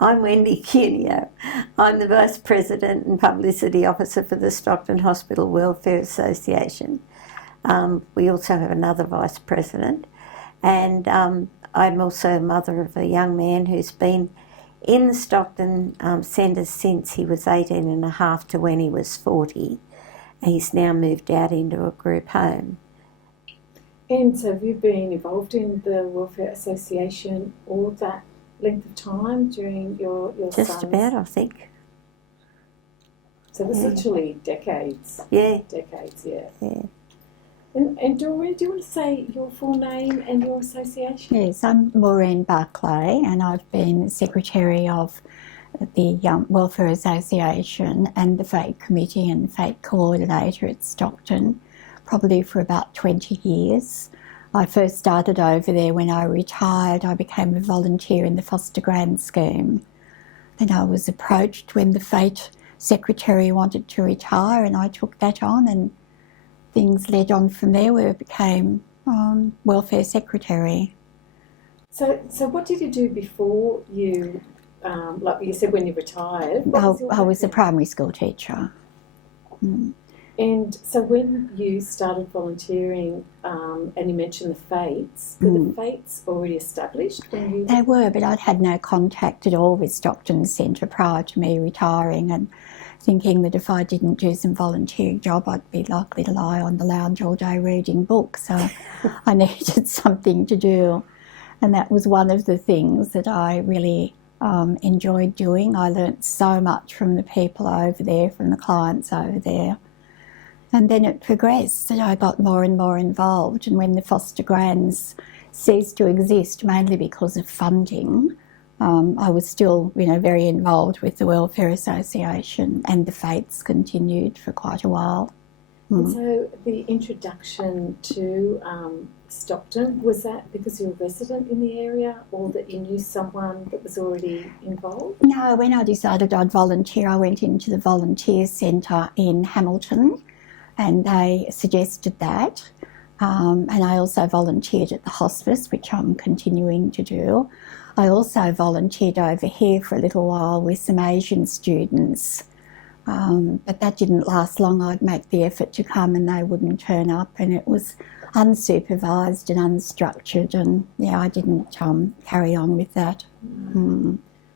I'm Wendy Cuneo. I'm the Vice President and Publicity Officer for the Stockton Hospital Welfare Association. We also have another Vice President, and I'm also a mother of a young man who's been in the Stockton Centre since he was 18 and a half to when he was 40. He's now moved out into a group home. And so have you been involved in the Welfare Association all that length of time during your Just about, I think. So this is literally decades. Yeah. Decades, yeah. Yeah. And Doreen, do you want to say your full name and your association? Yes, I'm Maureen Barclay, and I've been Secretary of the Welfare Association and the Fate Committee and Fate Co-ordinator at Stockton, probably for about 20 years. I first started over there when I retired. I became a volunteer in the foster grant scheme. Then I was approached when the Fate Secretary wanted to retire, and I took that on, and things led on from there where I became Welfare Secretary. So what did you do before you, like you said, when you retired? I was a primary school teacher. And so when you started volunteering, and you mentioned the Fates, were the Fates already established when you... They were, but I'd had no contact at all with Stockton Centre prior to me retiring, and thinking that if I didn't do some volunteering job, I'd be likely to lie on the lounge all day reading books. So I needed something to do. And that was one of the things that I really enjoyed doing. I learnt so much from the people over there, from the clients over there. And then it progressed that I got more and more involved. And when the foster grants ceased to exist, mainly because of funding, I was still, very involved with the Welfare Association, and the Fates continued for quite a while. And so the introduction to Stockton, was that because you were a resident in the area, or that you knew someone that was already involved? No, when I decided I'd volunteer, I went into the volunteer centre in Hamilton, and they suggested that. And I also volunteered at the hospice, which I'm continuing to do. I also volunteered over here for a little while with some Asian students, but that didn't last long. I'd make the effort to come and they wouldn't turn up, and it was unsupervised and unstructured, and I didn't carry on with that.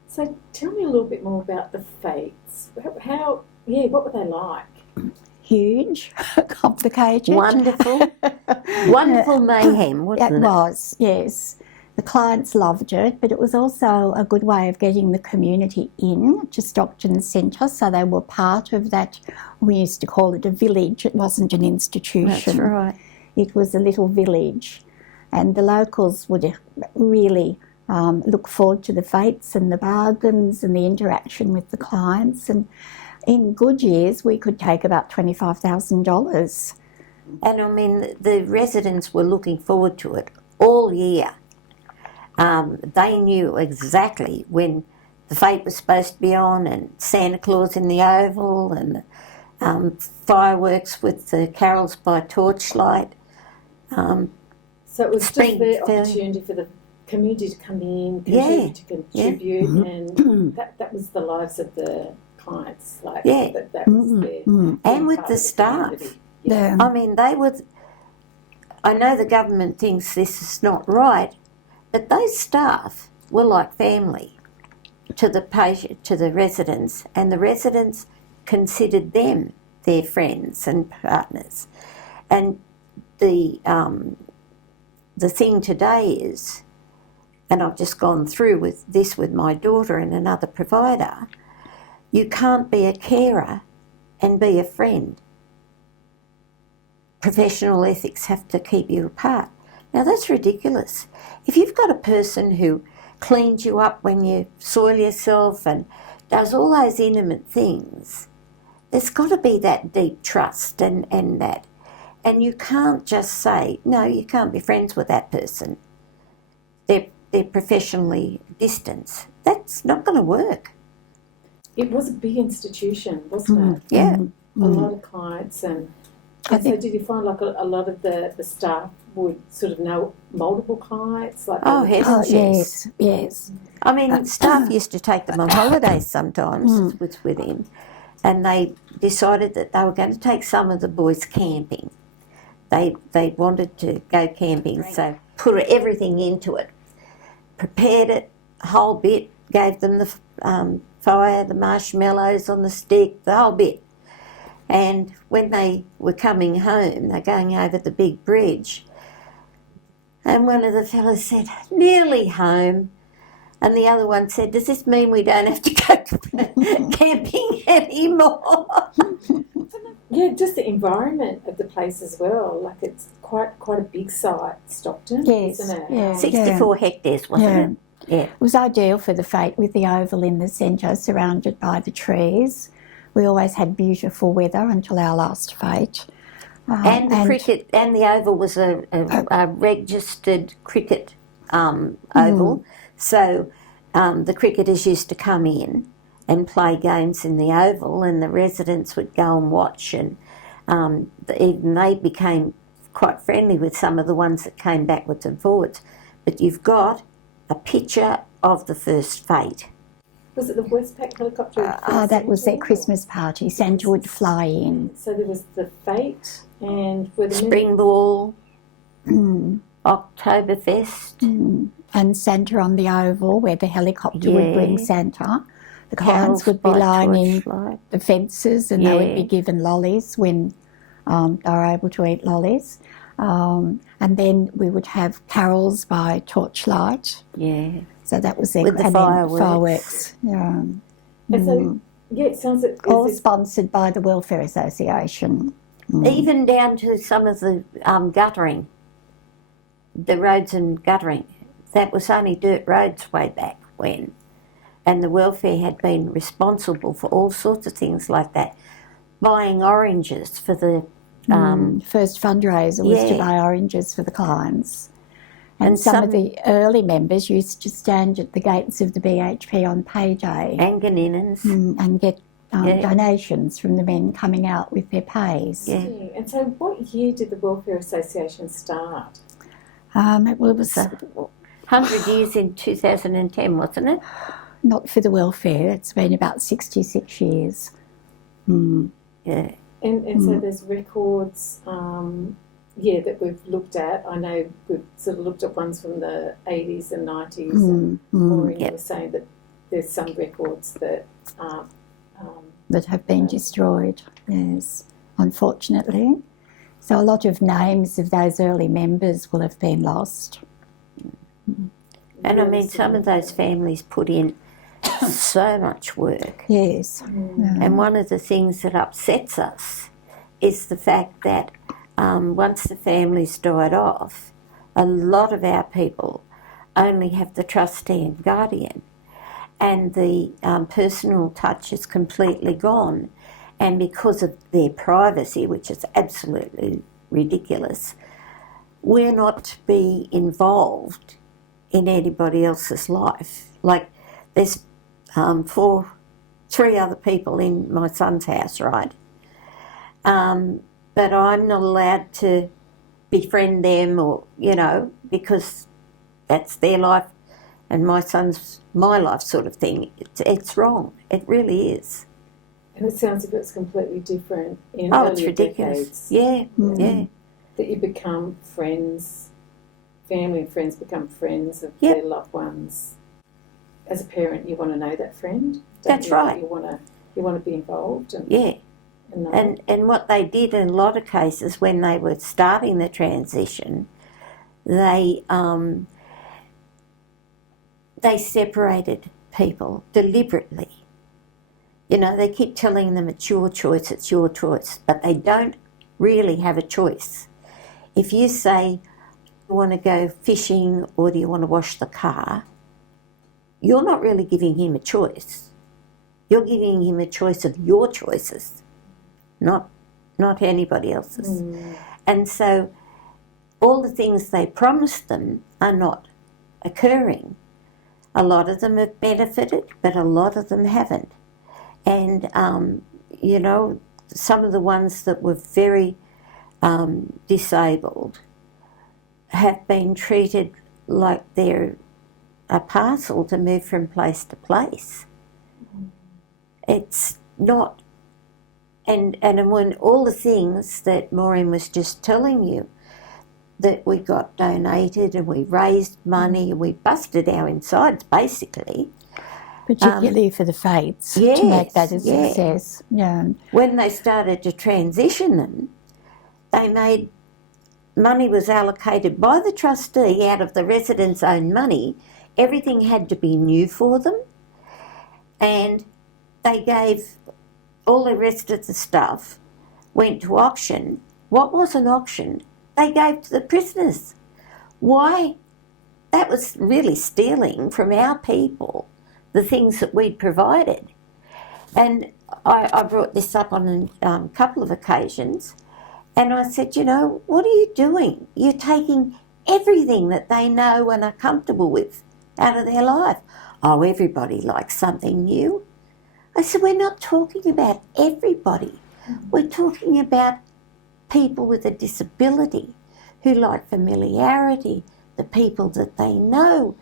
So tell me a little bit more about the Fates. What were they like? Huge, complicated. Wonderful. Wonderful mayhem, wasn't it? It was, yes. The clients loved it, but it was also a good way of getting the community in to Stockton Centre, so they were part of that. We used to call it a village. It wasn't an institution. That's right. It was a little village, and the locals would really look forward to the Fates and the bargains and the interaction with the clients. And in good years, we could take about $25,000. And I mean, the residents were looking forward to it all year. They knew exactly when the Fate was supposed to be on, and Santa Claus in the Oval, and fireworks with the carols by torchlight. So it was just the opportunity for the community to come in, to contribute, and that was the lives of the clients. That was their and with the staff. I mean, I know the government thinks this is not right, but those staff were like family to the patient, to the residents, and the residents considered them their friends and partners. And the thing today is, and I've just gone through with my daughter and another provider, you can't be a carer and be a friend. Professional ethics have to keep you apart. Now that's ridiculous. If you've got a person who cleans you up when you soil yourself and does all those intimate things, there's got to be that deep trust and that. And you can't just say, no, you can't be friends with that person. They're professionally distanced. That's not going to work. It was a big institution, wasn't it? Yeah. A lot of clients, and And so did you find like a lot of the staff would sort of know multiple clients? Like yes. I mean, staff used to take them on holidays sometimes with him, and they decided that they were going to take some of the boys camping. They wanted to go camping, so put everything into it, prepared it a whole bit, gave them the fire, the marshmallows on the stick, the whole bit. And when they were coming home, they're going over the big bridge, and one of the fellas said, "Nearly home." And the other one said, "Does this mean we don't have to go camping anymore?" Yeah, just the environment of the place as well. Like it's quite a big site, Stockton, isn't it? Yeah. 64 hectares, wasn't it? Yeah. It was ideal for the fete with the oval in the centre surrounded by the trees. We always had beautiful weather until our last fete. And the cricket, and the oval was a registered cricket oval. So the cricketers used to come in and play games in the oval, and the residents would go and watch, and even they became quite friendly with some of the ones that came backwards and forwards. But you've got a picture of the first fete. Was it the Westpac helicopter? That was their Christmas party. Santa would fly in. So there was the fete and Spring Ball, Oktoberfest. And Santa on the oval, where the helicopter would bring Santa. The clients would be lining the fences, and they would be given lollies when they were able to eat lollies. And then we would have carols by torchlight. Yeah. So that was their... With the fireworks. Yeah. And so, it sounds like... All sponsored by the Welfare Association. Even down to some of the guttering, the roads and guttering. That was only dirt roads way back when. And the welfare had been responsible for all sorts of things like that. Buying oranges for the... first fundraiser was to buy oranges for the clients. And some of the early members used to stand at the gates of the BHP on payday. And Ganninans. And get donations from the men coming out with their pays. Yeah. And so what year did the Welfare Association start? It was... 100 years in 2010, wasn't it? Not for the welfare. It's been about 66 years. Yeah. And so there's records, that we've looked at. I know we've sort of looked at ones from the 80s and 90s. And Maureen was saying that there's some records that that have been destroyed, yes, unfortunately. So a lot of names of those early members will have been lost. And I mean, some of those families put in so much work. Yes. And one of the things that upsets us is the fact that once the families died off, a lot of our people only have the trustee and guardian, and the personal touch is completely gone. And because of their privacy, which is absolutely ridiculous, we're not to be involved in anybody else's life. Like, there's 3 other people in my son's house, right? But I'm not allowed to befriend them or, because that's their life and my son's my life sort of thing. It's wrong. It really is. And it sounds like it's completely different in it's ridiculous. decades. Yeah. That you become friends, family and friends become friends of their loved ones. As a parent, you want to know that friend. That's right. You want to be involved. And what they did in a lot of cases when they were starting the transition, they separated people deliberately. They keep telling them it's your choice, but they don't really have a choice. If you say, you want to go fishing or do you want to wash the car, you're not really giving him a choice. You're giving him a choice of your choices, not anybody else's. And so all the things they promised them are not occurring. A lot of them have benefited, but a lot of them haven't. And, some of the ones that were very disabled have been treated like they're a parcel to move from place to place. It's not, and when all the things that Maureen was just telling you, that we got donated and we raised money and we busted our insides basically. Particularly for the fates, yes, to make that a success. Yeah. When they started to transition them, they made, money was allocated by the trustee out of the residents' own money. Everything had to be new for them, and they gave all the rest of the stuff, went to auction. What wasn't auctioned, they gave to the prisoners. Why? That was really stealing from our people the things that we'd provided. And I brought this up on a couple of occasions, and I said, you know, what are you doing? You're taking everything that they know and are comfortable with out of their life. Oh, everybody likes something new. I said, we're not talking about everybody. We're talking about people with a disability who like familiarity, the people that they know.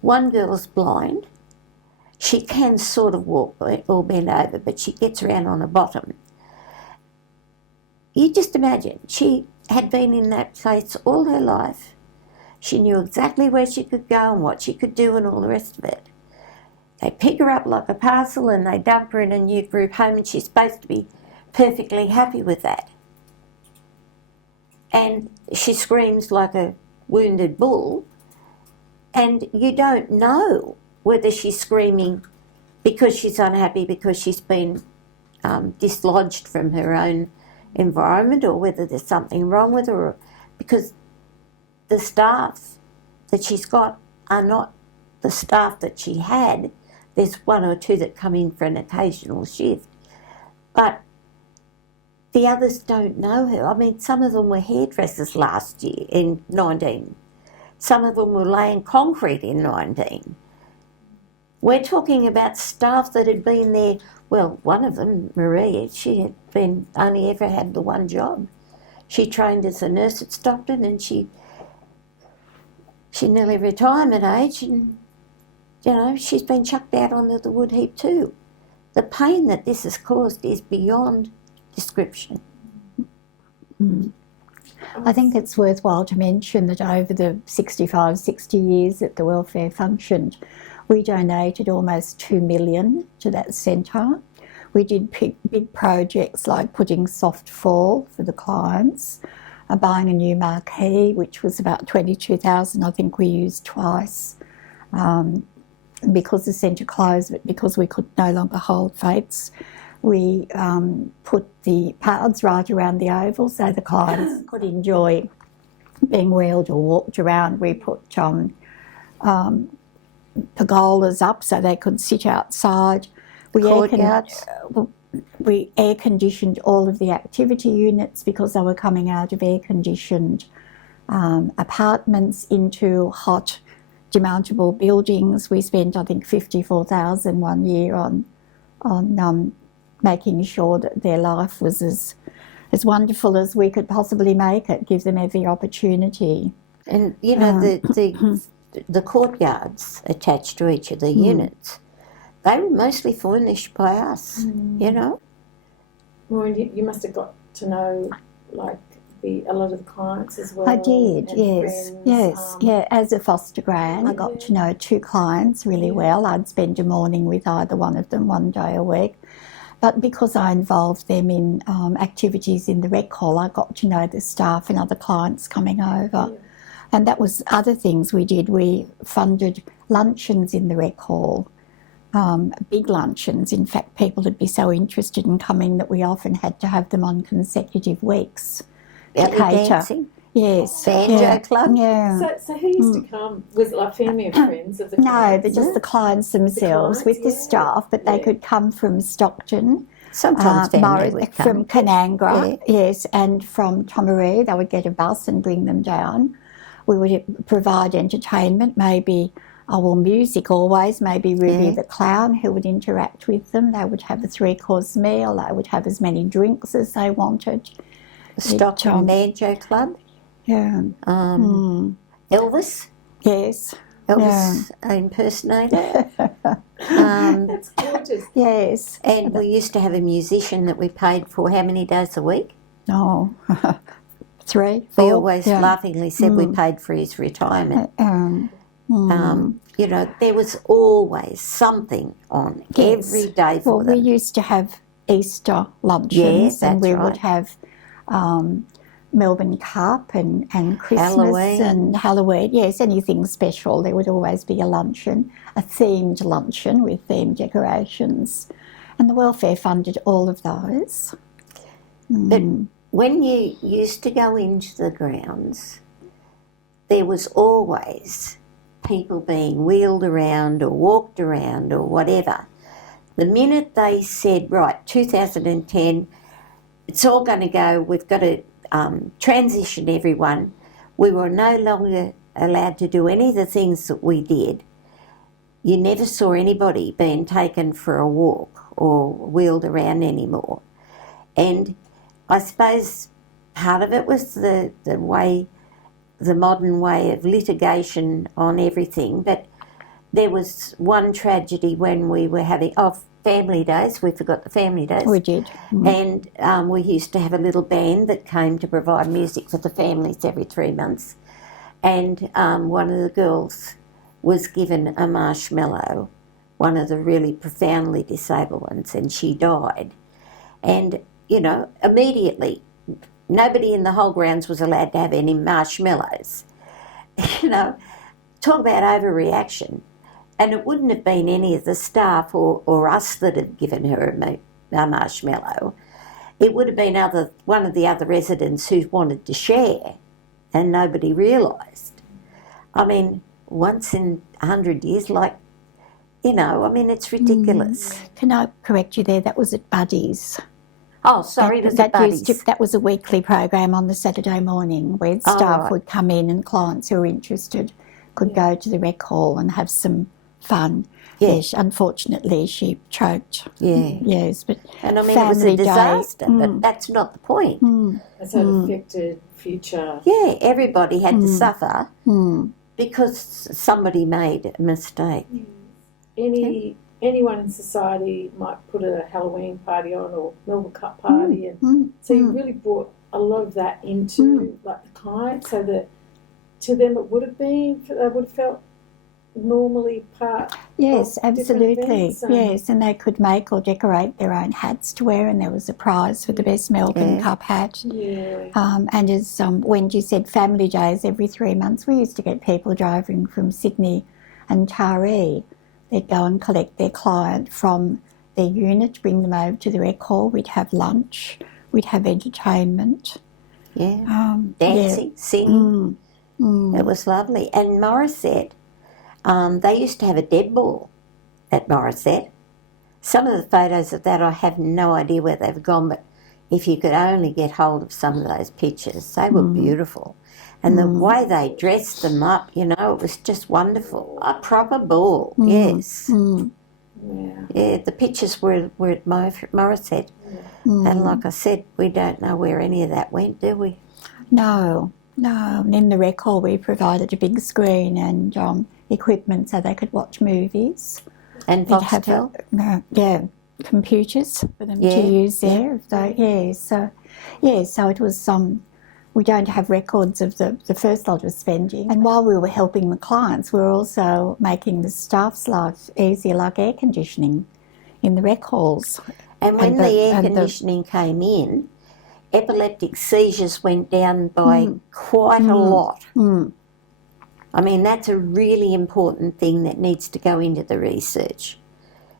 One girl's blind. She can sort of walk or bend over, but she gets around on her bottom. You just imagine, she had been in that place all her life. She knew exactly where she could go and what she could do and all the rest of it. They pick her up like a parcel and they dump her in a new group home, and she's supposed to be perfectly happy with that. And she screams like a wounded bull, and you don't know whether she's screaming because she's unhappy because she's been dislodged from her own environment, or whether there's something wrong with her, or because the staff that she's got are not the staff that she had. There's one or two that come in for an occasional shift, but the others don't know her. I mean, some of them were hairdressers last year in 19. Some of them were laying concrete in 19. We're talking about staff that had been there. Well, one of them, Maria, she had been only ever had the one job. She trained as a nurse at Stockton, and she nearly retirement age, and you know, she's been chucked out onto the wood heap too. The pain that this has caused is beyond description. Mm. I think it's worthwhile to mention that over the 60 years that the welfare functioned, we donated almost 2 million to that centre. We did big projects like putting soft fall for the clients, buying a new marquee, which was about 22,000. I think we used twice because the centre closed, but because we could no longer hold fates. We put the paths right around the oval so the clients could enjoy being wheeled or walked around. We put pergolas up so they could sit outside. We air conditioned all of the activity units because they were coming out of air conditioned apartments into hot demountable buildings. We spent, I think, 54,000 one year on making sure that their life was as wonderful as we could possibly make it, give them every opportunity. And, you know, the courtyards attached to each of the units, they were mostly furnished by us, you know. Maureen, you must have got to know, like, a lot of the clients as well. I did, yes, friends, yeah. As a foster gran, I got to know 2 clients really well. I'd spend a morning with either one of them 1 day a week. But because I involved them in activities in the rec hall, I got to know the staff and other clients coming over. Yeah. And that was other things we did. We funded luncheons in the rec hall, big luncheons. In fact, people would be so interested in coming that we often had to have them on consecutive weeks to cater. Dancing? Yes. Banjo club? Yeah. So who used to come? Was it like family and friends of the clients? No, but just the clients themselves with the staff, but they could come from Stockton. Sometimes family would come. From Canangra, yes, and from Tomaree. They would get a bus and bring them down. We would provide entertainment, maybe music always, maybe Ruby the Clown, who would interact with them. They would have a 3-course meal. They would have as many drinks as they wanted. Stockton Banjo Club. Yeah. Elvis. Yes. Elvis impersonator. That's gorgeous. Yes. And we used to have a musician that we paid for how many days a week? Oh, 3, 4. We always laughingly said we paid for his retirement. You know, there was always something on every day for them. Well, we used to have Easter luncheons, and we would have Melbourne Cup and Christmas and Halloween. Yes, anything special. There would always be a luncheon, a themed luncheon with themed decorations. And the welfare funded all of those. But when you used to go into the grounds, there was always people being wheeled around or walked around or whatever. The minute they said, right, 2010, it's all going to go, we've got to transition everyone, we were no longer allowed to do any of the things that we did. You never saw anybody being taken for a walk or wheeled around anymore. And I suppose part of it was the modern way of litigation on everything, but there was one tragedy when we were having family days. We forgot the family days. We did. And we used to have a little band that came to provide music for the families every 3 months. And one of the girls was given a marshmallow, one of the really profoundly disabled ones, and she died. And, you know, immediately, nobody in the whole grounds was allowed to have any marshmallows. You know, talk about overreaction. And it wouldn't have been any of the staff or us that had given her a marshmallow. It would have been one of the other residents who wanted to share, and nobody realised. I mean, once in 100 years, like, you know, I mean, it's ridiculous. Can I correct you there? That was at Buddy's. Oh, sorry, it was at Buddy's. That was a weekly program on the Saturday morning where staff would come in and clients who were interested could go to the rec hall and have some fun. Yes, unfortunately, she choked. Yeah. Yes, but and I mean, it was a disaster, but that's not the point. So it affected future. Yeah, everybody had to suffer because somebody made a mistake. Anyone in society might put a Halloween party on or Melbourne Cup party, and so you really brought a lot of that into like the client, so that to them it would have been, they would have felt normally part. Yes, of absolutely. Yes, and they could make or decorate their own hats to wear, and there was a prize for the best Melbourne Cup hat. Yeah. And as Wendy said, family days every 3 months. We used to get people driving from Sydney and Taree. They'd go and collect their client from their unit, bring them over to the rec hall. We'd have lunch. We'd have entertainment. Yeah. Dancing, singing. It was lovely. And Morisset, they used to have a dead ball at Morisset. Some of the photos of that, I have no idea where they've gone, but if you could only get hold of some of those pictures, they were beautiful. And the way they dressed them up, you know, it was just wonderful. A proper ball, yes. Yeah, the pictures were at Morisset. And like I said, we don't know where any of that went, do we? No. And in the rec hall we provided a big screen and equipment so they could watch movies. And Foxtel? Computers for them to use there. So it was... we don't have records of the first lot of spending. And while we were helping the clients, we were also making the staff's life easier, like air conditioning in the rec halls. And when the air conditioning came in, epileptic seizures went down by quite a lot. I mean, that's a really important thing that needs to go into the research.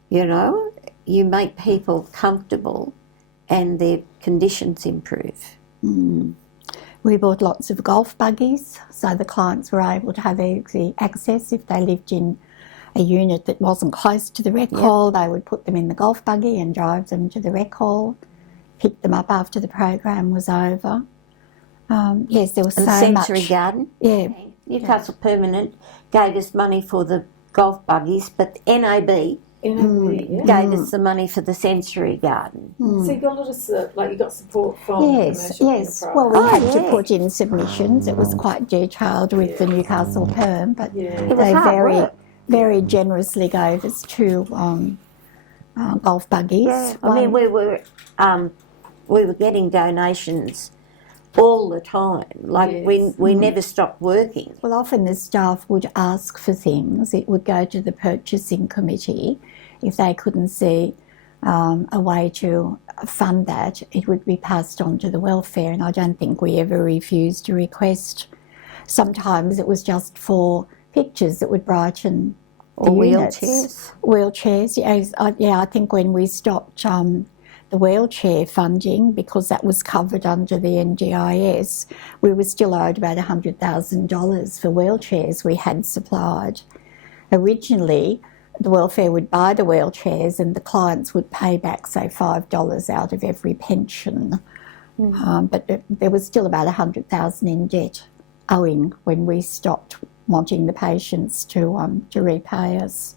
You know, you make people comfortable and their conditions improve. We bought lots of golf buggies so the clients were able to have easy access. If they lived in a unit that wasn't close to the rec hall, they would put them in the golf buggy and drive them to the rec hall, pick them up after the program was over. Yes, there was so much. Sensory Garden. Yeah. Newcastle Permanent gave us money for the golf buggies, but NAB yeah. gave us the money for the sensory garden. So you got a lot of you got support from commercial enterprise. Well, we had to put in submissions. It was quite detailed with the Newcastle Perm, but It was they hard very generously gave us 2 golf buggies. Yeah. I mean, we were getting donations all the time. Like we never stopped working. Well, often the staff would ask for things. It would go to the purchasing committee. If they couldn't see a way to fund that, it would be passed on to the welfare, and I don't think we ever refused a request. Sometimes it was just for pictures that would brighten the units. Wheelchairs, yes. I think when we stopped the wheelchair funding, because that was covered under the NDIS, we were still owed about $100,000 for wheelchairs we had supplied. Originally, the welfare would buy the wheelchairs and the clients would pay back, say, $5 out of every pension. But there was still about $100,000 in debt owing when we stopped wanting the patients to repay us.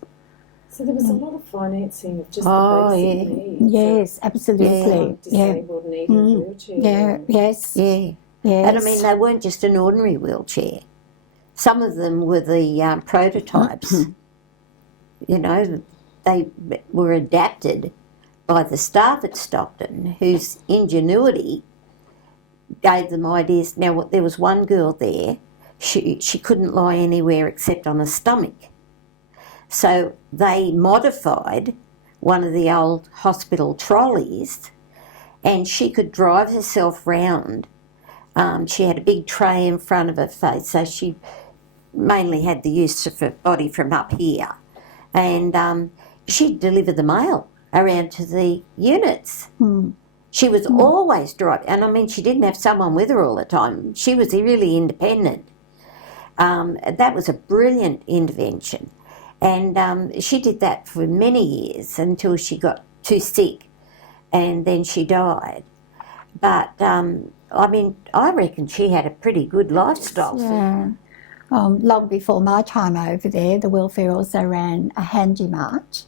So there was a lot of financing of just the basic needs. Yes, absolutely. Disabled needing a wheelchair. Yes. And I mean, they weren't just an ordinary wheelchair. Some of them were the prototypes. You know, they were adapted by the staff at Stockton, whose ingenuity gave them ideas. Now, there was one girl there, she couldn't lie anywhere except on her stomach. So they modified one of the old hospital trolleys and she could drive herself round. She had a big tray in front of her face, so she mainly had the use of her body from up here. And she'd deliver the mail around to the units. She was always driving, and I mean, she didn't have someone with her all the time. She was really independent. That was a brilliant intervention. And she did that for many years until she got too sick and then she died. But, I mean, I reckon she had a pretty good lifestyle. Yeah. Long before my time over there, the welfare also ran a handy mart,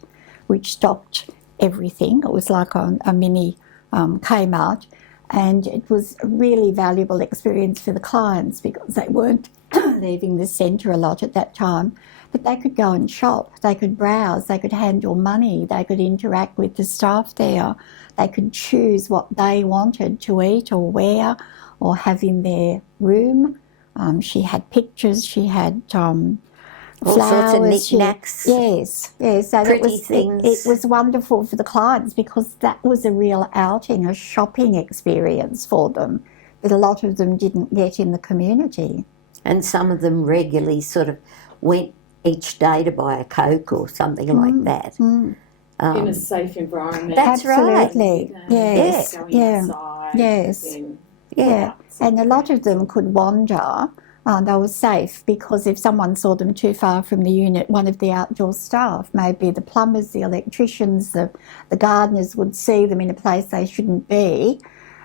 which stocked everything. It was like a mini Kmart, and it was a really valuable experience for the clients because they weren't leaving the centre a lot at that time. But they could go and shop, they could browse, they could handle money, they could interact with the staff there, they could choose what they wanted to eat or wear or have in their room. She had pictures, she had all flowers. sorts of knickknacks. Yes. So pretty things. It was wonderful for the clients because that was a real outing, a shopping experience for them that a lot of them didn't get in the community. And some of them regularly sort of went each day to buy a Coke or something like that. In a safe environment. That's Absolutely. right. Yes. Going inside, Yes. And a lot of them could wander. They were safe because if someone saw them too far from the unit, one of the outdoor staff, maybe the plumbers, the electricians, the gardeners would see them in a place they shouldn't be,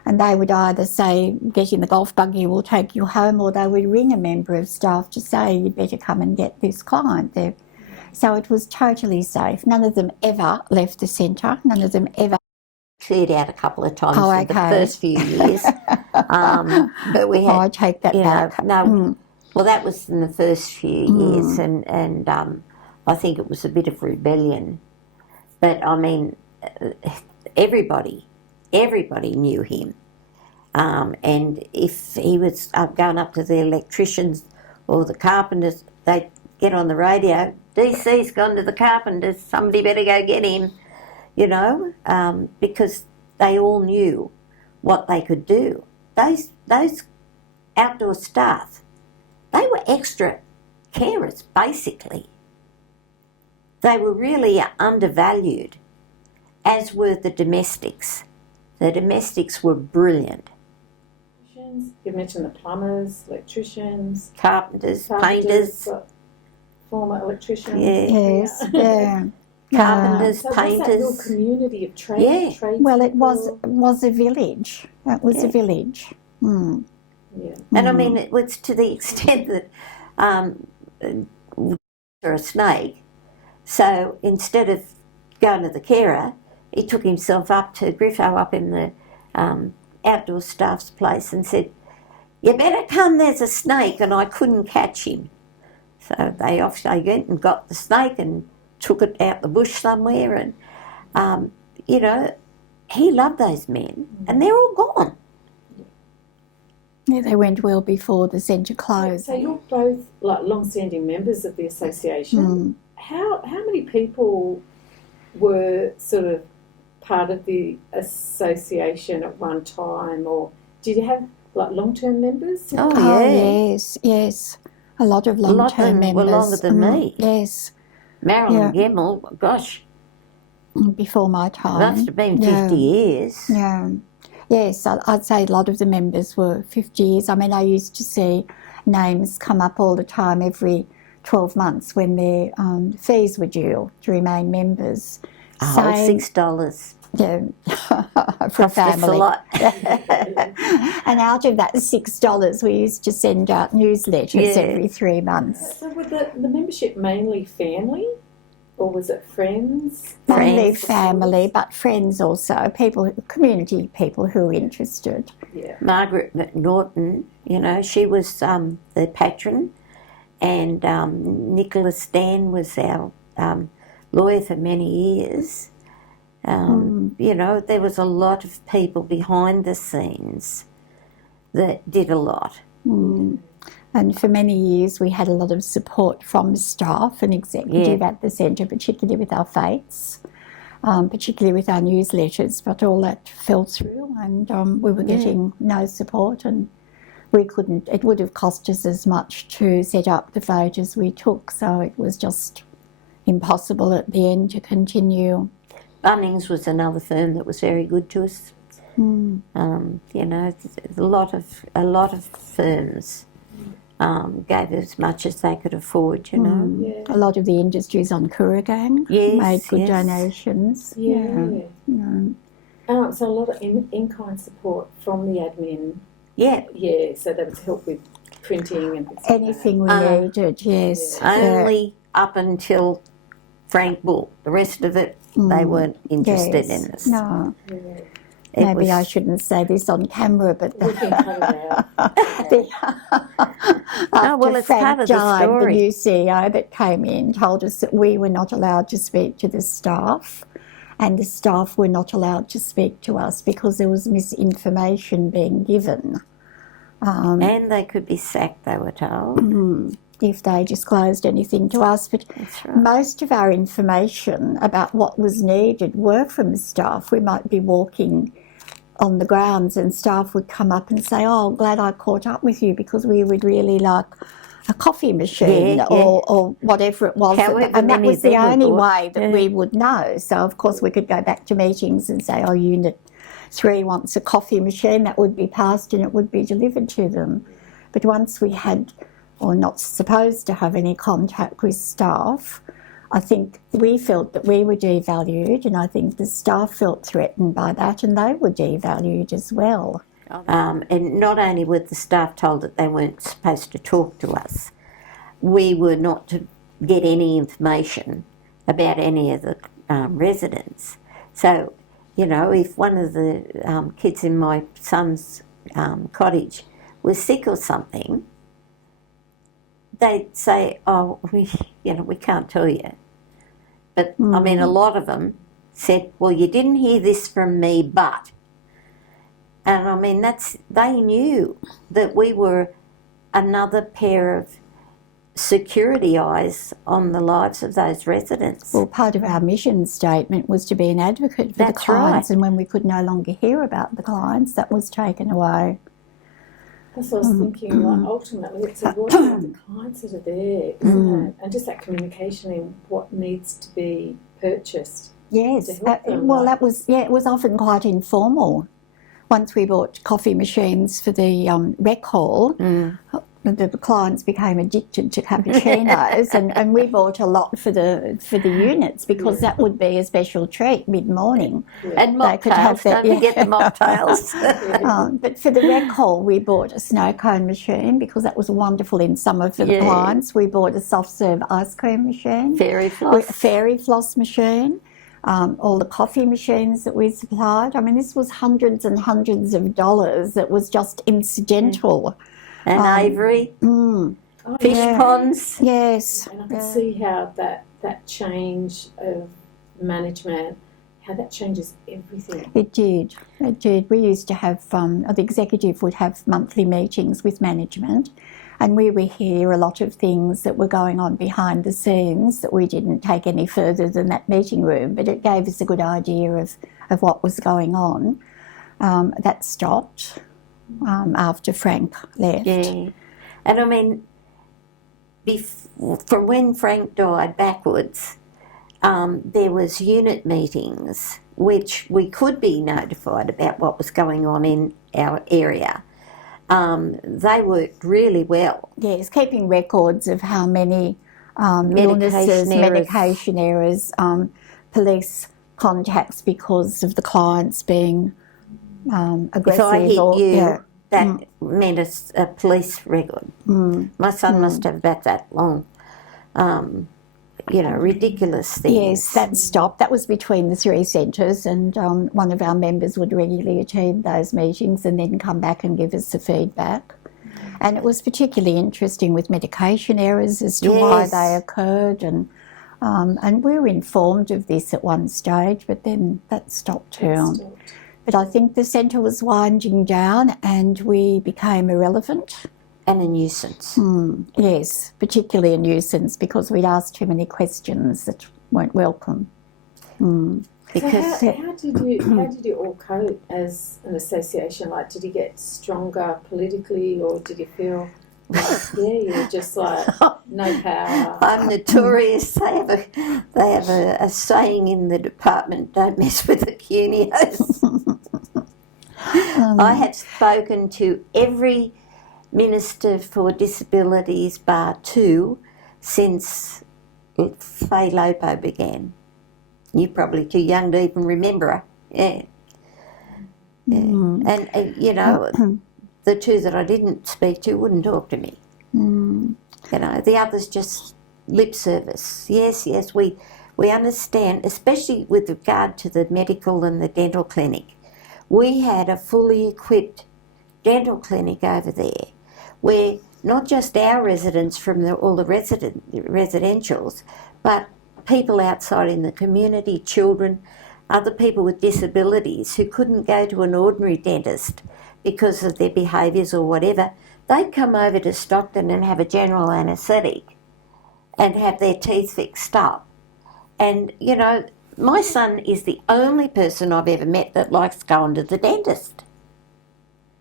and they would either say, get in the golf buggy, we'll take you home, or they would ring a member of staff to say, you'd better come and get this client there. So it was totally safe. None of them ever left the centre. None of them ever cleared out a couple of times in the first few years. But we had, I take that back. Well, that was in the first few years, and I think it was a bit of rebellion. But I mean, everybody knew him. And if he was going up to the electricians or the carpenters, they'd get on the radio, DC's gone to the carpenters, somebody better go get him, you know, because they all knew what they could do. Those outdoor staff, they were extra carers, basically. They were really undervalued, as were the domestics. The domestics were brilliant. You mentioned the plumbers, electricians, Carpenters, painters. Former electricians. Carpenters, so painters. Was that your community of trades? Well, it was a village. That was a village. And I mean, it was to the extent that for a snake, So instead of going to the carer, he took himself up to Griffo up in the outdoor staff's place and said, "You better come, there's a snake," and I couldn't catch him. So they went and got the snake and took it out the bush somewhere, and, you know, he loved those men, and they're all gone. Yeah, they went well before the centre closed. So you're both like long-standing members of the association. How many people were sort of part of the association at one time, or did you have like long-term members? Oh, yes. A lot of long-term members. Were longer than me. Yes. Marilyn Gemmell, gosh. Before my time. Must have been 50 years. Yeah. Yes, I'd say a lot of the members were 50 years. I mean, I used to see names come up all the time every 12 months when their fees were due to remain members. A whole $6. Yeah, for a family. A lot. And out of that $6, we used to send out newsletters every 3 months. So were the membership mainly family, or was it friends? Mainly family, but friends also, community people who were interested. Yeah. Margaret McNaughton, you know, she was the patron, and Nicholas Stan was our lawyer for many years. You know, there was a lot of people behind the scenes that did a lot. And for many years we had a lot of support from staff and executive at the centre, particularly with our fates, particularly with our newsletters, but all that fell through, and we were getting no support, and we couldn't, it would have cost us as much to set up the vote as we took, so it was just impossible at the end to continue. Bunnings was another firm that was very good to us. You know, a lot of firms gave as much as they could afford, you know. A lot of the industries on Kooragang made good donations. So a lot of in-kind support from the admin. So that would help with printing and anything we needed, Only up until Frank Bull. The rest of it, they weren't interested in us. No. Maybe I shouldn't say this on camera, but we can cut it out. Well, it's part of the story. The new CEO that came in told us that we were not allowed to speak to the staff, and the staff were not allowed to speak to us because there was misinformation being given. And they could be sacked, they were told. If they disclosed anything to us. But most of our information about what was needed were from staff. We might be walking on the grounds and staff would come up and say, "Oh, glad I caught up with you because we would really like a coffee machine," or whatever it was. And that was the only way that we would know. So, of course, we could go back to meetings and say, "Oh, Unit 3 wants a coffee machine," that would be passed and it would be delivered to them. But once we had, or not supposed to have any contact with staff, I think we felt that we were devalued, and I think the staff felt threatened by that, and they were devalued as well. And not only were the staff told that they weren't supposed to talk to us, we were not to get any information about any of the residents. So, you know, if one of the kids in my son's cottage was sick or something, they'd say, "Oh, we can't tell you." But, I mean, a lot of them said, "Well, you didn't hear this from me, but..." And, I mean, they knew that we were another pair of security eyes on the lives of those residents. Well, part of our mission statement was to be an advocate for the clients, and when we could no longer hear about the clients, that was taken away. That's what I was thinking, like, ultimately it's a voice of the clients that are there, isn't it? And just that communication in what needs to be purchased. Yes, that was, it was often quite informal. Once we bought coffee machines for the rec hall, the clients became addicted to cappuccinos, and we bought a lot for the units because that would be a special treat mid-morning. And mocktails, don't forget the mocktails. But for the rec hall, we bought a snow cone machine because that was wonderful in summer for the clients. We bought a soft serve ice cream machine. Fairy floss machine. All the coffee machines that we supplied. I mean, this was hundreds and hundreds of dollars. It was just incidental. And Avery, fish ponds. Yes. And I can see how that change of management, how that changes everything. It did. We used to have, the executive would have monthly meetings with management, and we would hear a lot of things that were going on behind the scenes that we didn't take any further than that meeting room, but it gave us a good idea of what was going on. That stopped after Frank left. Yeah. And I mean, from when Frank died backwards, there was unit meetings which we could be notified about what was going on in our area. They worked really well. Yes, keeping records of how many illnesses, medication errors, police contacts because of the clients being aggressive. If I hit you, that meant a police record. My son must have about that long. Ridiculous things. Yes, that stopped. That was between the three centres, and one of our members would regularly attend those meetings and then come back and give us the feedback. And it was particularly interesting with medication errors as to why they occurred, and we were informed of this at one stage, but then that stopped too. But I think the centre was winding down and we became irrelevant. And a nuisance. Yes, particularly a nuisance because we'd asked too many questions that weren't welcome. Because so how did you all cope as an association? Like, did you get stronger politically, or did you feel like, you were just like no power? I'm notorious. They have a saying in the department: "Don't mess with the Cuneos." I have spoken to every Minister for Disabilities, bar two, since Faye Lopo began. You're probably too young to even remember her. Yeah. And, the two that I didn't speak to wouldn't talk to me. The others just lip service. Yes, we understand, especially with regard to the medical and the dental clinic. We had a fully equipped dental clinic over there, where not just our residents from all the residentials, but people outside in the community, children, other people with disabilities who couldn't go to an ordinary dentist because of their behaviours or whatever, they'd come over to Stockton and have a general anaesthetic and have their teeth fixed up. And, my son is the only person I've ever met that likes going to the dentist.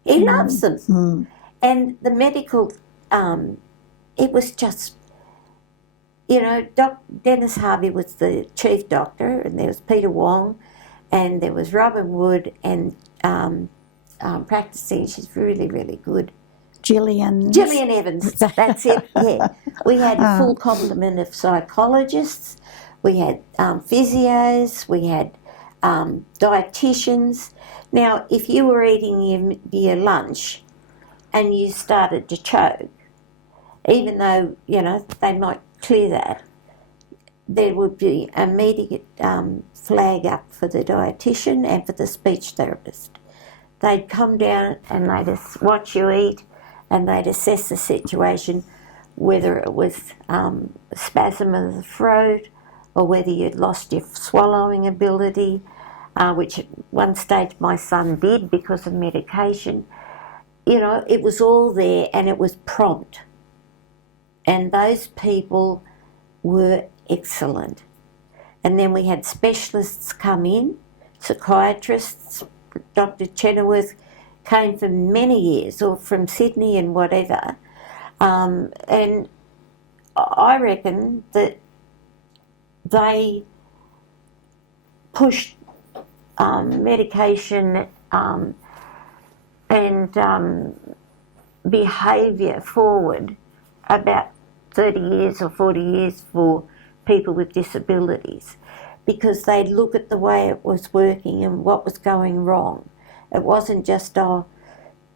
He loves them. And the medical, it was just, Dennis Harvey was the chief doctor, and there was Peter Wong, and there was Robin Wood, and practising, she's really, really good. Gillian Evans, that's it, yeah. We had a full complement of psychologists, we had physios, we had dietitians. Now, if you were eating your lunch and you started to choke, even though, they might clear that, there would be immediate flag up for the dietitian and for the speech therapist. They'd come down and they'd watch you eat and they'd assess the situation, whether it was spasm of the throat or whether you'd lost your swallowing ability, which at one stage my son did because of medication. It was all there and it was prompt. And those people were excellent. And then we had specialists come in, psychiatrists. Dr. Chenoweth came for many years, or from Sydney and whatever. And I reckon that they pushed medication and behaviour forward about 30 years or 40 years for people with disabilities, because they'd look at the way it was working and what was going wrong. It wasn't just, oh,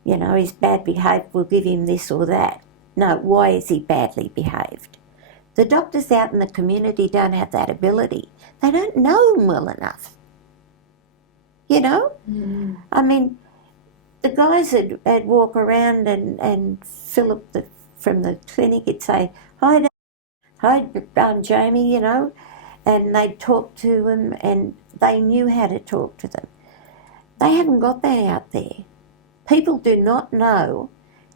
you know, he's bad behaved, we'll give him this or that. No, why is he badly behaved? The doctors out in the community don't have that ability. They don't know him well enough. You know? Mm. I mean, the guys would walk around and Philip from the clinic would say, hi, Jamie, you know, and they'd talk to him and they knew how to talk to them. They haven't got that out there. People do not know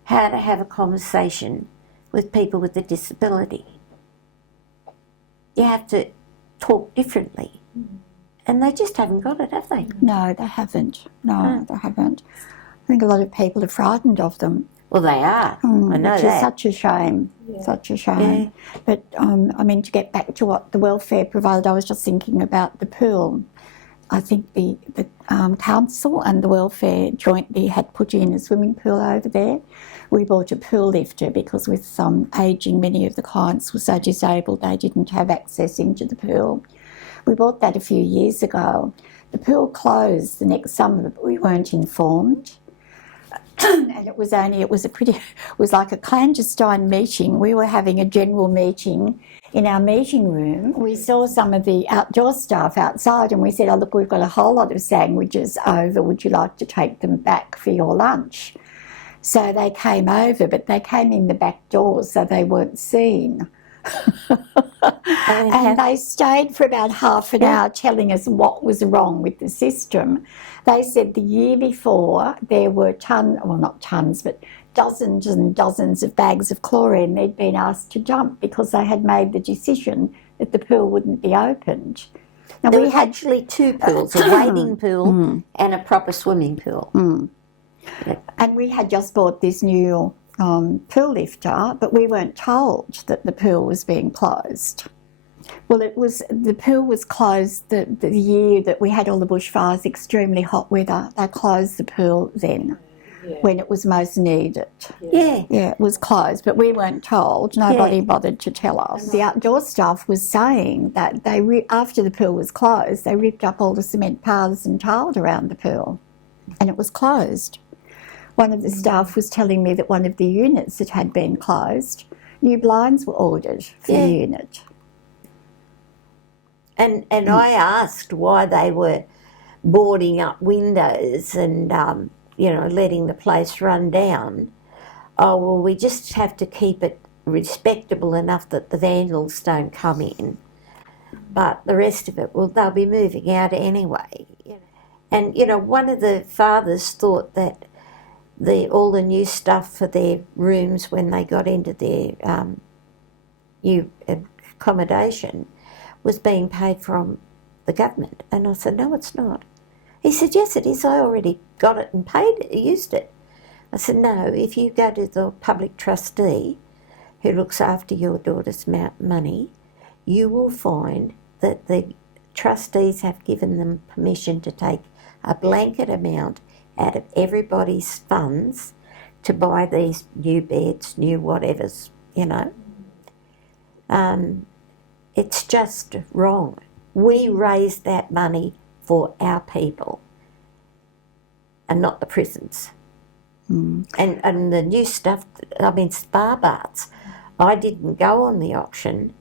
how to have a conversation with people with a disability. You have to talk differently. And they just haven't got it, have they? No, they haven't. No, they haven't. I think a lot of people are frightened of them. Well, they are. I know which that. Is such a shame. Yeah. Such a shame. Yeah. But, I mean, to get back to what the welfare provided, I was just thinking about the pool. I think the council and the welfare jointly had put in a swimming pool over there. We bought a pool lifter because with ageing, many of the clients were so disabled they didn't have access into the pool. We bought that a few years ago. The pool closed the next summer, but we weren't informed. And it was like a clandestine meeting. We were having a general meeting in our meeting room. We saw some of the outdoor staff outside and we said, oh, look, we've got a whole lot of sandwiches over. Would you like to take them back for your lunch? So they came over, but they came in the back door so they weren't seen. And they stayed for about half an hour telling us what was wrong with the system. They said the year before there were dozens and dozens of bags of chlorine they'd been asked to dump because they had made the decision that the pool wouldn't be opened. Now, there was actually two pools, a wading pool and a proper swimming pool. Yeah. And we had just bought this new pool lifter, but we weren't told that the pool was being closed. Well, the pool was closed the year that we had all the bushfires, extremely hot weather. They closed the pool then, when it was most needed. Yeah, it was closed, but we weren't told. Nobody bothered to tell us. The outdoor staff was saying that after the pool was closed, they ripped up all the cement paths and tiled around the pool, and it was closed. One of the staff was telling me that one of the units that had been closed, new blinds were ordered for the unit. And I asked why they were boarding up windows and, letting the place run down. Oh, well, we just have to keep it respectable enough that the vandals don't come in. But the rest of it, well, they'll be moving out anyway. And, one of the fathers thought that all the new stuff for their rooms when they got into their new accommodation was being paid from the government. And I said, no, it's not. He said, yes, it is. I already got it and paid it, used it. I said, no, if you go to the public trustee who looks after your daughter's money, you will find that the trustees have given them permission to take a blanket amount out of everybody's funds to buy these new beds, new whatevers, It's just wrong. We raised that money for our people and not the prisons. And the new stuff, spa baths, I didn't go on the auction,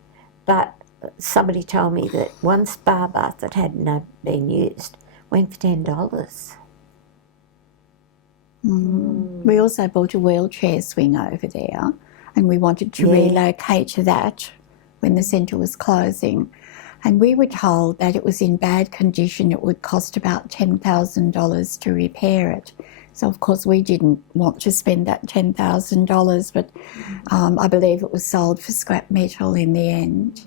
but somebody told me that one spa bath that hadn't been used went for $10. We also bought a wheelchair swing over there and we wanted to relocate to that when the centre was closing. And we were told that it was in bad condition. It would cost about $10,000 to repair it. So, of course, we didn't want to spend that $10,000, but I believe it was sold for scrap metal in the end.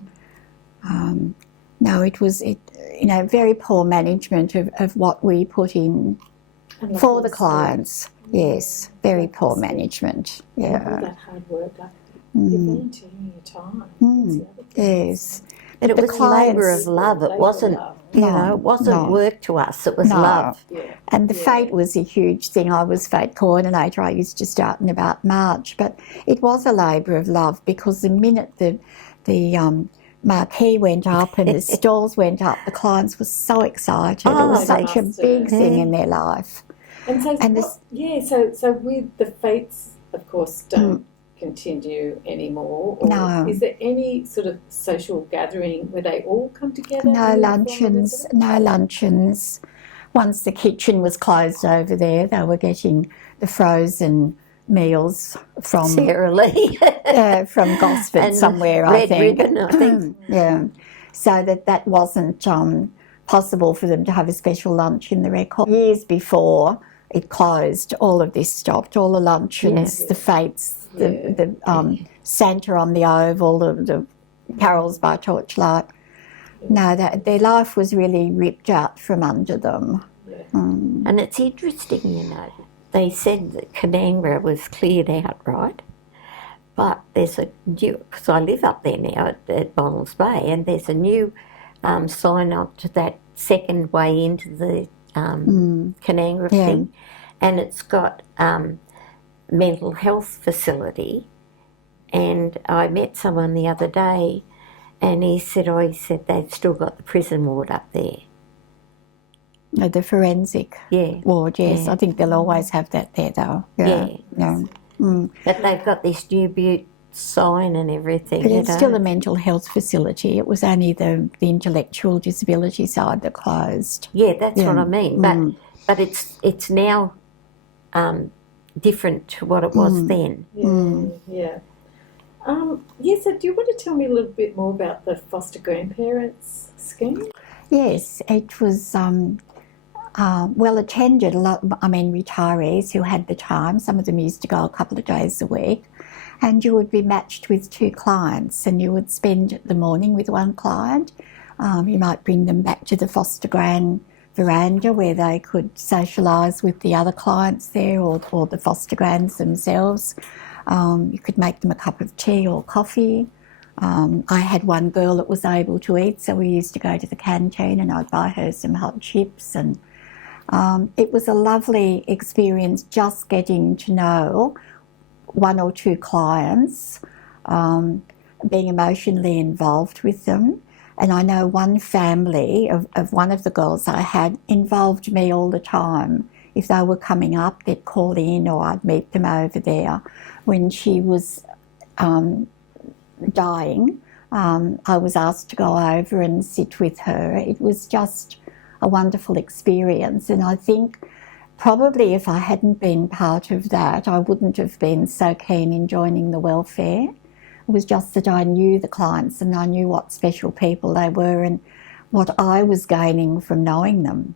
No, it was very poor management of what we put in for the clients. Yes, very poor management. Yeah. All that hard work, you're volunteering your time. Yes. But it was a labour of love. It wasn't You know, it wasn't work to us, it was love. Yeah. And the fete was a huge thing. I was fete coordinator. I used to start in about March, but it was a labour of love because the minute the marquee went up and the stalls went up, the clients were so excited. It was such a big thing in their life. And so, so with the fetes, of course, don't continue anymore. Or no. Is there any sort of social gathering where they all come together? No luncheons. No luncheons. Once the kitchen was closed over there, they were getting the frozen meals from Sarah Lee. from Gosford and somewhere, Red I think. Ribbon, I think. Yeah. So that wasn't possible for them to have a special lunch in the record. Years before it closed, all of this stopped, all the luncheons, the fetes, the Santa on the Oval, the carols by torchlight. No, their life was really ripped out from under them. And it's interesting, you know, they said that Canangara was cleared out, right? But there's a new, because I live up there now at Bonnells Bay, and there's a new sign up to that second way into the Canangara thing, and it's got mental health facility. And I met someone the other day, and he said they've still got the prison ward up there. The forensic ward, yes. I think they'll always have that there, though. But they've got this new Butte sign and everything. But it's still a mental health facility. It was only the intellectual disability side that closed. Yeah, that's what I mean. But it's now different to what it was then. So do you want to tell me a little bit more about the foster grandparents scheme? Yes, it was well attended. Retirees who had the time, some of them used to go a couple of days a week, and you would be matched with 2 clients, and you would spend the morning with one client. You might bring them back to the foster gran veranda where they could socialise with the other clients there or the foster grans themselves. You could make them a cup of tea or coffee. I had one girl that was able to eat, so we used to go to the canteen and I'd buy her some hot chips, and it was a lovely experience just getting to know 1 or 2 clients, being emotionally involved with them. And I know one family of one of the girls I had involved me all the time. If they were coming up, they'd call in or I'd meet them over there. When she was dying, I was asked to go over and sit with her. It was just a wonderful experience, and I think probably if I hadn't been part of that, I wouldn't have been so keen in joining the welfare. It was just that I knew the clients and I knew what special people they were and what I was gaining from knowing them.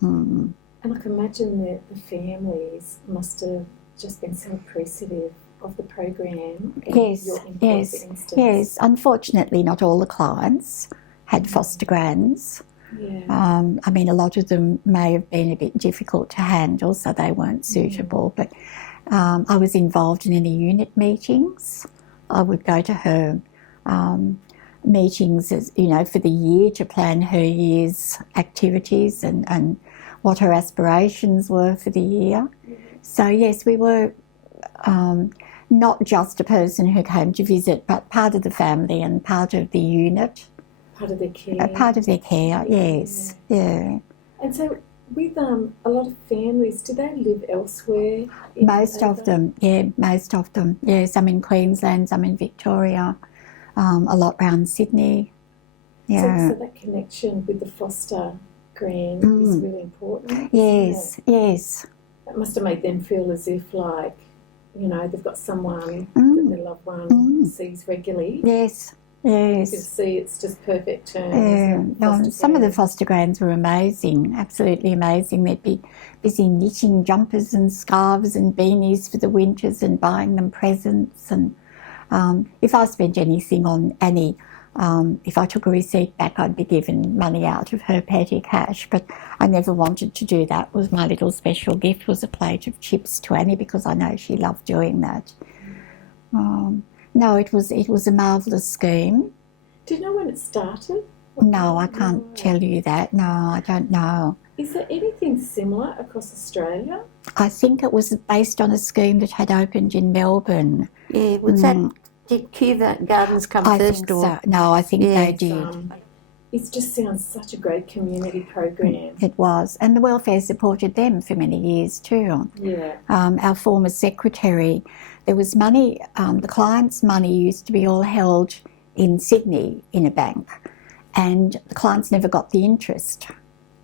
And I can imagine that the families must have just been so appreciative of the program. Yes. Unfortunately, not all the clients had foster grans. A lot of them may have been a bit difficult to handle, so they weren't suitable. But I was involved in any unit meetings. I would go to her meetings, as for the year, to plan her year's activities and what her aspirations were for the year. So yes, we were not just a person who came to visit, but part of the family and part of the unit. Part of their care. Part of their care, yes. Yeah. And so with a lot of families, do they live elsewhere? Most of them. Yeah, some in Queensland, some in Victoria, a lot around Sydney. Yeah. So that connection with the foster gran is really important. Yes. That must have made them feel as if they've got someone that their loved one sees regularly. Yes. You can see it's just perfect terms. Some of the foster grans were amazing, absolutely amazing. They'd be busy knitting jumpers and scarves and beanies for the winters and buying them presents. And if I spent anything on Annie, if I took a receipt back, I'd be given money out of her petty cash. But I never wanted to do that. It was my little special gift, was a plate of chips to Annie, because I know she loved doing that. No, it was a marvellous scheme. Do you know when it started? No, I can't tell you that. No, I don't know. Is there anything similar across Australia? I think it was based on a scheme that had opened in Melbourne. Yeah, was that, did Cueva Gardens come I first? think so. No, I think they did. It just sounds such a great community program. It was. And the welfare supported them for many years too. Yeah. Our former secretary, there was money, the clients' money used to be all held in Sydney in a bank, and the clients never got the interest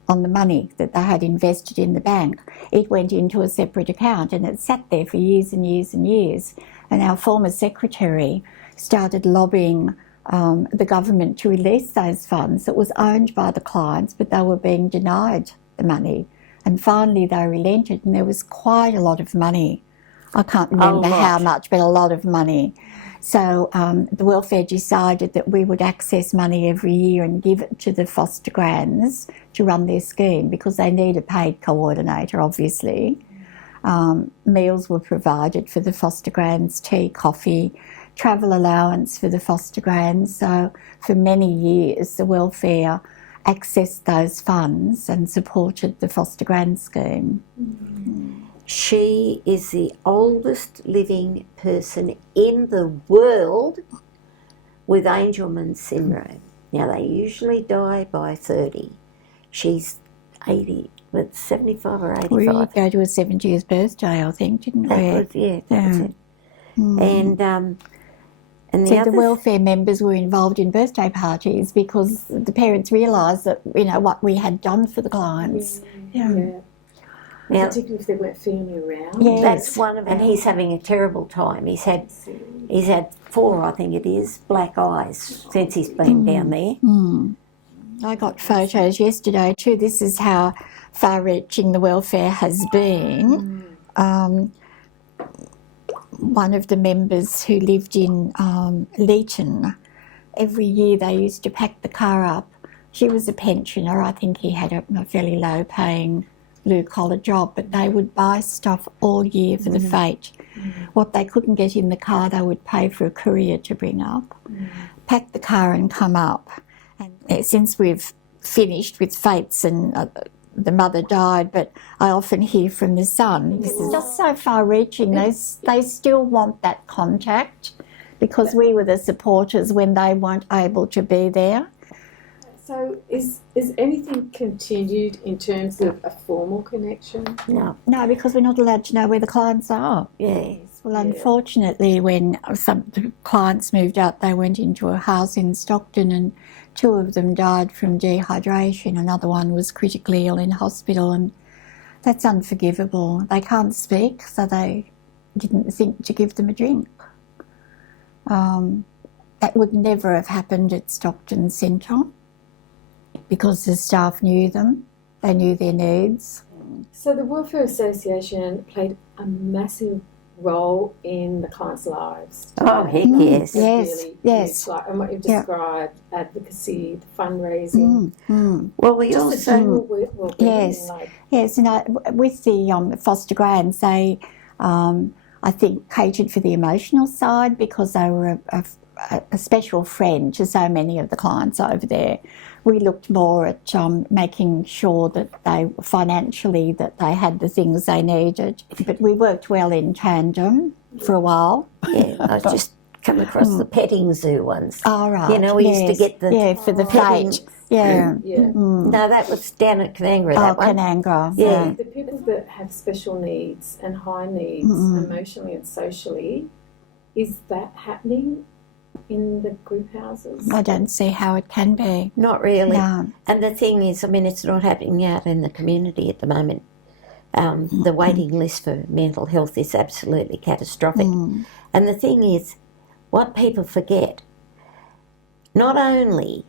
on the money that they had invested in the bank. It went into a separate account and it sat there for years and years and years. And our former secretary started lobbying the government to release those funds. It was owned by the clients, but they were being denied the money. And finally they relented, and there was quite a lot of money. I can't remember how much, but a lot of money. So the welfare decided that we would access money every year and give it to the foster grands to run their scheme, because they need a paid coordinator, obviously. Meals were provided for the foster grands, tea, coffee, travel allowance for the foster grands. So for many years the welfare accessed those funds and supported the foster grand scheme. She is the oldest living person in the world with Angelman syndrome. Now, they usually die by 30. She's 80, with 75 or 85. We did go to her 70th birthday, I think, didn't we? That was it. And the welfare members were involved in birthday parties because the parents realised that, you know, what we had done for the clients. Yeah. Now, particularly if they weren't family around. Yes. That's one of, and he's having a terrible time. He's had 4, I think it is, black eyes since he's been down there. I got photos yesterday too. This is how far-reaching the welfare has been. One of the members who lived in Leeton, every year they used to pack the car up. She was a pensioner. I think he had a fairly low-paying blue-collar job, but they would buy stuff all year for the fete. What they couldn't get in the car, they would pay for a courier to bring up, pack the car and come up. And since we've finished with fetes and the mother died, but I often hear from the son, this is just so far-reaching. They still want that contact because we were the supporters when they weren't able to be there. So is anything continued in terms of a formal connection? No, because we're not allowed to know where the clients are. Yes. Well, unfortunately, when some the clients moved out, they went into a house in Stockton and 2 of them died from dehydration. Another one was critically ill in hospital, and that's unforgivable. They can't speak, so they didn't think to give them a drink. That would never have happened at Stockton Centre because the staff knew them, they knew their needs. So the Welfare Association played a massive role in the clients' lives. Oh, heck yes. Yes. Like, and what you've described, advocacy, the fundraising. Well, we just also... the general well-being. Yes, and with the foster grands, they, I think, catered for the emotional side because they were a special friend to so many of the clients over there. We looked more at making sure that they financially that they had the things they needed. But we worked well in tandem for a while. Yeah, I was just come across the petting zoo ones. Oh, right. You know, we used to get the for the fete. No, that was down at Canangra. That one. Canangra. Yeah. The people that have special needs and high needs, emotionally and socially, is that happening in the group houses? I don't see how it can be. Not really. No. And the thing is, I mean, it's not happening out in the community at the moment. The waiting list for mental health is absolutely catastrophic. And the thing is, what people forget, not only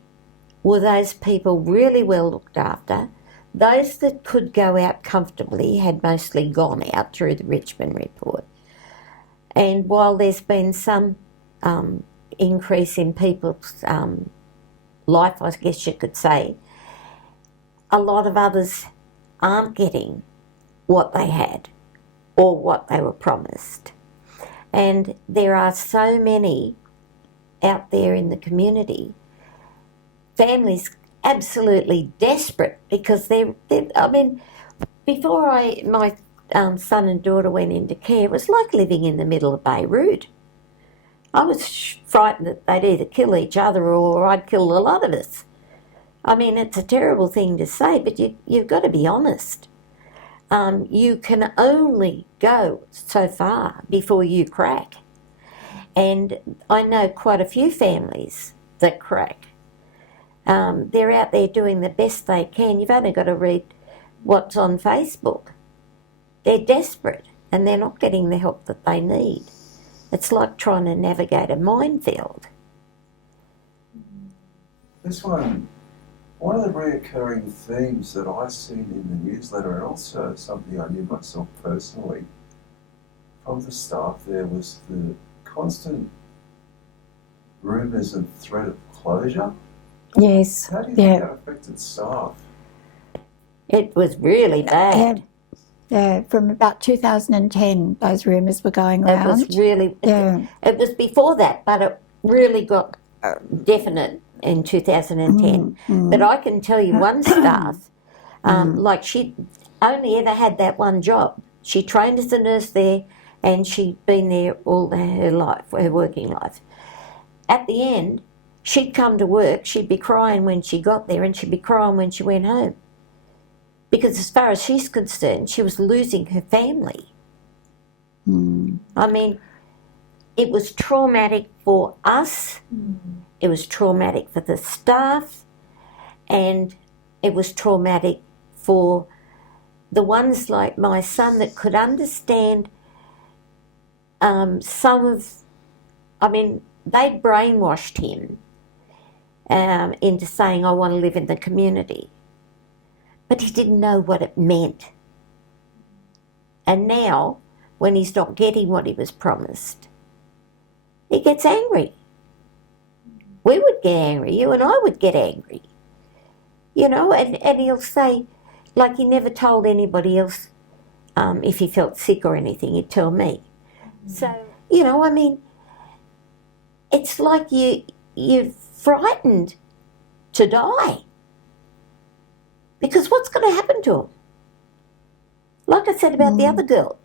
were those people really well looked after, those that could go out comfortably had mostly gone out through the Richmond report. And while there's been some increase in people's life, I guess you could say, a lot of others aren't getting what they had or what they were promised. And there are so many out there in the community families absolutely desperate because they're I mean, before my son and daughter went into care, it was like living in the middle of Beirut. I was frightened that they'd either kill each other or I'd kill a lot of us. I mean, it's a terrible thing to say, but you've got to be honest. You can only go so far before you crack. And I know quite a few families that crack. They're out there doing the best they can. You've only got to read what's on Facebook. They're desperate and they're not getting the help that they need. It's like trying to navigate a minefield. This one of the recurring themes that I've seen in the newsletter, and also something I knew myself personally from the staff there, was the constant rumours and threat of closure. Yes. How do you think that affected staff? It was really bad. Yeah, from about 2010, those rumours were going around. It was really, it was before that, but it really got definite in 2010. But I can tell you one staff, like she only ever had that one job. She trained as a nurse there and she'd been there all her life, her working life. At the end, she'd come to work, she'd be crying when she got there and she'd be crying when she went home. Because as far as she's concerned, she was losing her family. I mean, it was traumatic for us, it was traumatic for the staff, and it was traumatic for the ones like my son that could understand some of, I mean, they brainwashed him into saying, I want to live in the community. But he didn't know what it meant. And now, when he's not getting what he was promised, he gets angry. We would get angry, you and I would get angry. You know, and he'll say, like he never told anybody else if he felt sick or anything, he'd tell me. So, you know, I mean, it's like you're frightened to die. Because what's going to happen to him? Like I said about the other girl,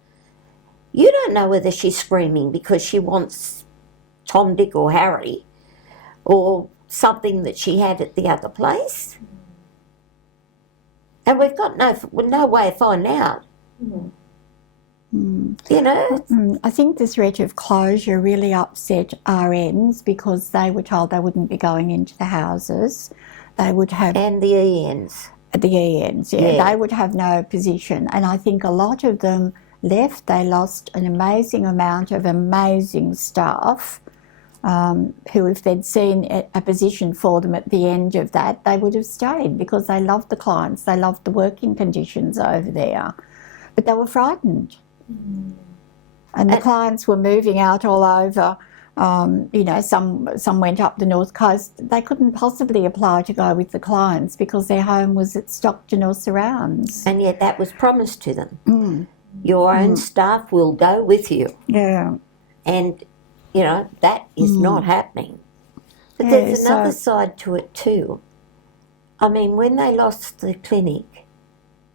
you don't know whether she's screaming because she wants Tom, Dick or Harry or something that she had at the other place. And we've got no way of finding out. You know? I think the threat of closure really upset RNs because they were told they wouldn't be going into the houses. They would have... And the ENs. The ENs, they would have no position. And I think a lot of them left. They lost an amazing amount of amazing staff who, if they'd seen a position for them at the end of that, they would have stayed because they loved the clients, they loved the working conditions over there. But they were frightened. And the clients were moving out all over. You know, some went up the north coast. They couldn't possibly apply to go with the clients because their home was at Stockton or surrounds. And yet that was promised to them. Your own staff will go with you. Yeah. And, you know, that is not happening. But there's another side to it too. I mean, when they lost the clinic,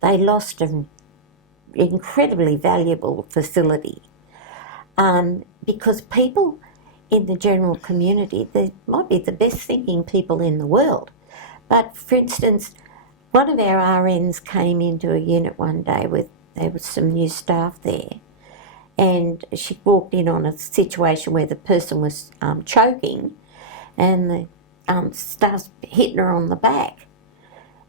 they lost an incredibly valuable facility because people in the general community, they might be the best thinking people in the world. But for instance, one of our RNs came into a unit one day with, there was some new staff there, and she walked in on a situation where the person was choking and the staff hitting her on the back.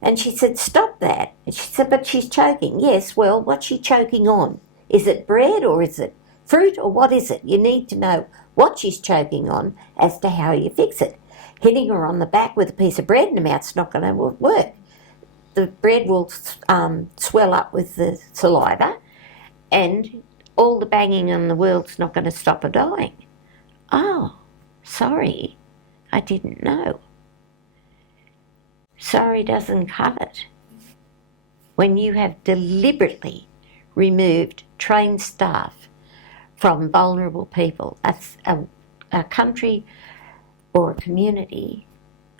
And she said, stop that. And she said, but she's choking. Yes, well, what's she choking on? Is it bread or is it fruit or what is it? You need to know what she's choking on as to how you fix it. Hitting her on the back with a piece of bread in the mouth's not going to work. The bread will swell up with the saliva and all the banging in the world's not going to stop her dying. Oh, sorry, I didn't know. Sorry doesn't cut it. When you have deliberately removed trained staff from vulnerable people, a country or a community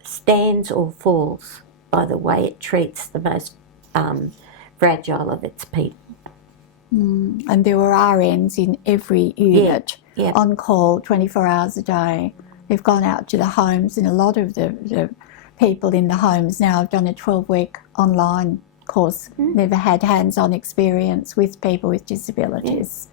stands or falls by the way it treats the most fragile of its people. And there were RNs in every unit on call 24 hours a day. They've gone out to the homes, and a lot of the people in the homes now have done a 12-week online course, never had hands-on experience with people with disabilities.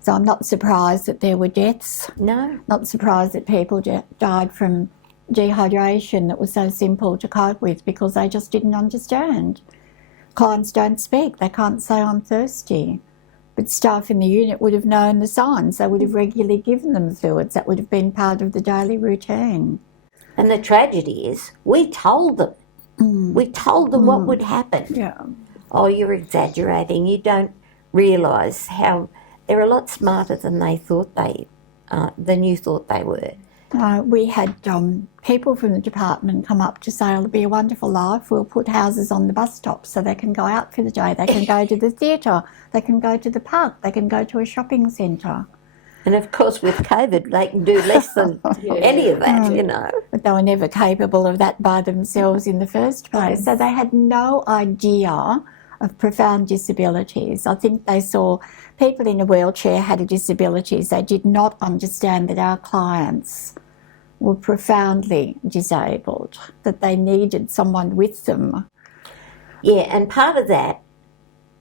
So I'm not surprised that there were deaths. No. Not surprised that people died from dehydration that was so simple to cope with because they just didn't understand. Clients don't speak, they can't say I'm thirsty. But staff in the unit would have known the signs. They would have regularly given them fluids. That would have been part of the daily routine. And the tragedy is, we told them. We told them what would happen. Yeah. Oh, you're exaggerating. You don't realise how they're a lot smarter than you thought they were. We had people from the department come up to say, it'll be a wonderful life. We'll put houses on the bus stops so they can go out for the day. They can go to the theatre. They can go to the park. They can go to a shopping centre. And of course, with COVID, they can do less than any of that, you know. But they were never capable of that by themselves in the first place. So they had no idea of profound disabilities. I think they saw people in a wheelchair had a disability. They did not understand that our clients were profoundly disabled, that they needed someone with them. Yeah, and part of that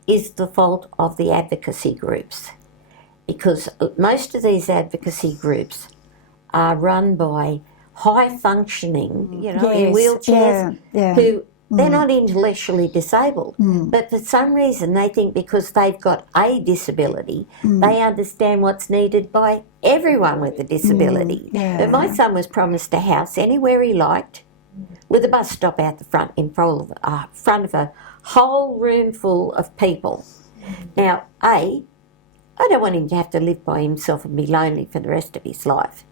is the fault of the advocacy groups, because most of these advocacy groups are run by high-functioning, you know, in wheelchairs, who they're not intellectually disabled, but for some reason they think because they've got a disability, they understand what's needed by everyone with a disability. But my son was promised a house anywhere he liked, with a bus stop out the front, in front of a whole room full of people. Now, I don't want him to have to live by himself and be lonely for the rest of his life.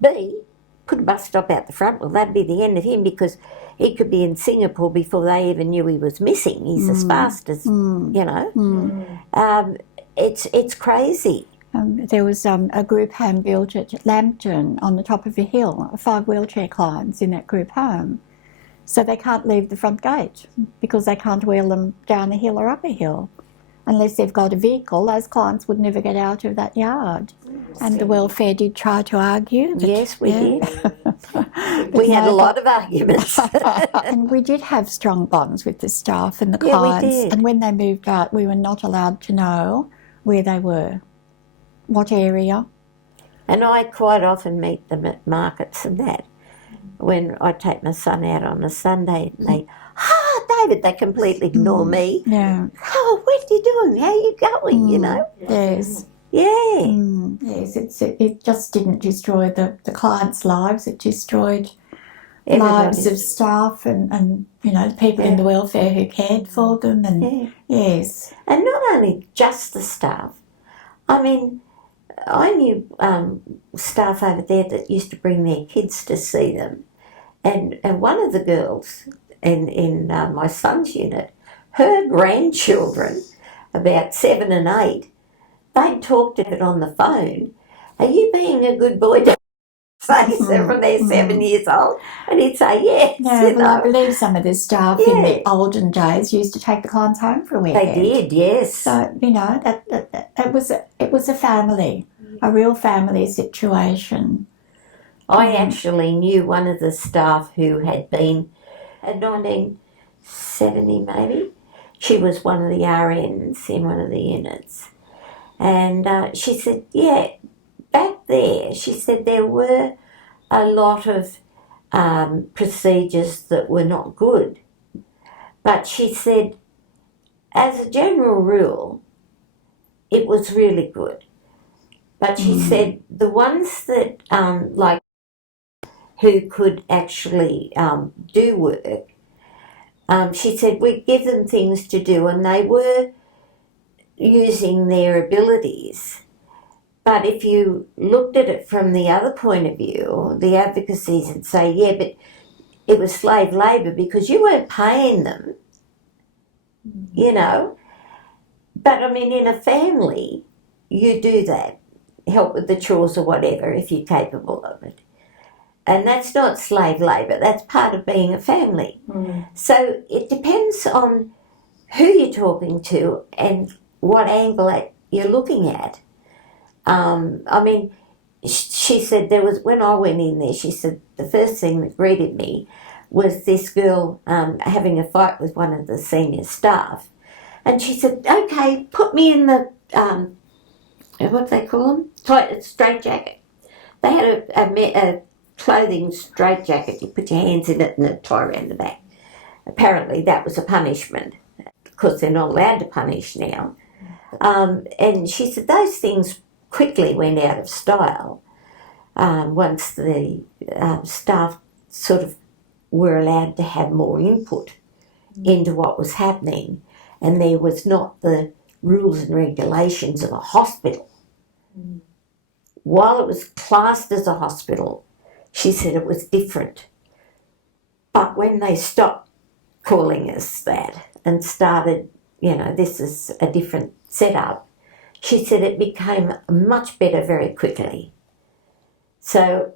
B, put a bus stop out the front, well, that'd be the end of him, because he could be in Singapore before they even knew he was missing. He's as fast as, you know. It's crazy. There was a group home built at Lambton on the top of a hill, 5 wheelchair clients in that group home. So they can't leave the front gate because they can't wheel them down a hill or up a hill. Unless they've got a vehicle, those clients would never get out of that yard. And the welfare did try to argue. That, yes, we did. We had a lot of arguments. And we did have strong bonds with the staff and the clients. We did. And when they moved out, we were not allowed to know where they were, what area. And I quite often meet them at markets and that. When I take my son out on a Sunday, and they, David, they completely ignore me. Yeah. Oh, what are you doing? How are you going, you know? Yes. Yeah. Yes, it just didn't destroy the clients' lives. It destroyed lives of staff and you know, the people in the welfare who cared for them. And yes. And not only just the staff. I mean, I knew staff over there that used to bring their kids to see them. And one of the girls in my son's unit, her grandchildren, about 7 and 8, they talked to it on the phone. Are you being a good boy to say from they're 7 years old? And he'd say, yes. Yeah, well, I believe some of the staff in the olden days used to take the clients home for a weekend. They did, yes. So, you know, it was a family, a real family situation. I actually knew one of the staff who had been, in 1970 maybe, she was one of the RNs in one of the units. And she said, back there, she said there were a lot of procedures that were not good. But she said, as a general rule, it was really good. But she said the ones that, like, who could actually do work, she said we'd give them things to do and they were using their abilities. But if you looked at it from the other point of view, the advocacies would say, but it was slave labour because you weren't paying them, you know. But, I mean, in a family, you do that, help with the chores or whatever if you're capable of it. and that's not slave labour, that's part of being a family. So it depends on who you're talking to and what angle you're looking at. I mean, she said when I went in there, she said the first thing that greeted me was this girl having a fight with one of the senior staff. And she said, okay, put me in the, what do they call them? Straitjacket. They had a clothing straitjacket. You put your hands in it and a tie around the back. Apparently that was a punishment because they're not allowed to punish now. And she said those things quickly went out of style once the staff sort of were allowed to have more input into what was happening, and there was not the rules and regulations of a hospital. While it was classed as a hospital, she said it was different. But when they stopped calling us that and started, this is a different setup, she said it became much better very quickly. So,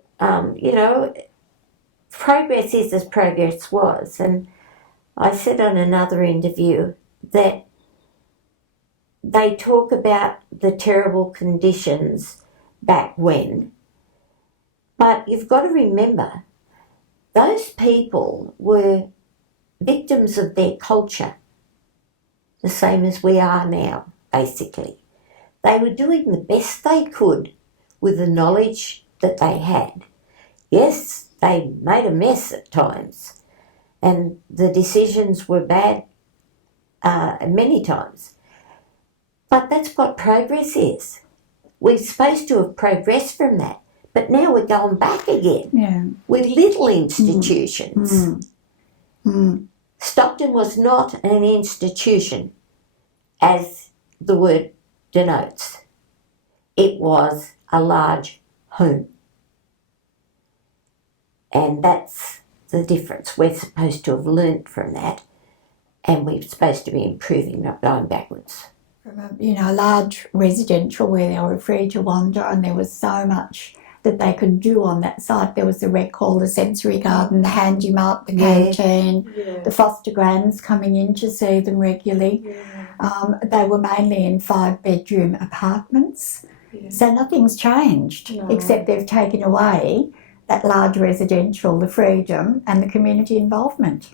progress is as progress was. And I said on another interview that they talk about the terrible conditions back when, but you've got to remember those people were victims of their culture, the same as we are now, basically. They were doing the best they could with the knowledge that they had. Yes, they made a mess at times, and the decisions were bad many times. But that's what progress is. We're supposed to have progressed from that, but now we're going back again with little institutions. Stockton was not an institution, as the word denotes. It was a large home. And that's the difference. We're supposed to have learnt from that, and we're supposed to be improving, not going backwards. A large residential where they were free to wander, and there was so much that they could do on that site. There was the rec hall, the sensory garden, the handy mart, the canteen, the foster grands coming in to see them regularly. They were mainly in 5-bedroom apartments. So nothing's changed, except they've taken away that large residential, the freedom and the community involvement.